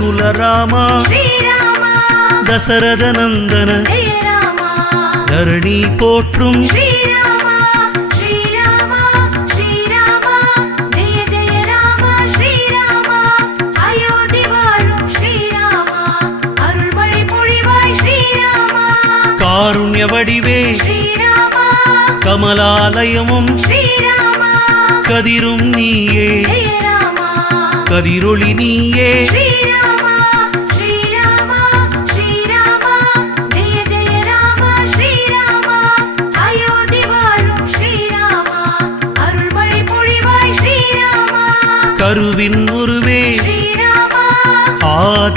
ரகுகுல ராமா ஸ்ரீராமா தசரத நந்தன ஜெய ராமா தரணி போற்றும் ஸ்ரீராமா ஸ்ரீராமா ஸ்ரீராமா ஜெய ஜெய ராமா ஸ்ரீராமா அயோத்தி வாழும் ஸ்ரீராமா அருள்மழை பொழிவாய் ஸ்ரீராமா காருண்ய வடிவே ஸ்ரீராமா கமலாலயமும் ஸ்ரீராமா கதிரும் நீயே ஜெய ராமா கதிரொளி நீயே ஸ்ரீராமா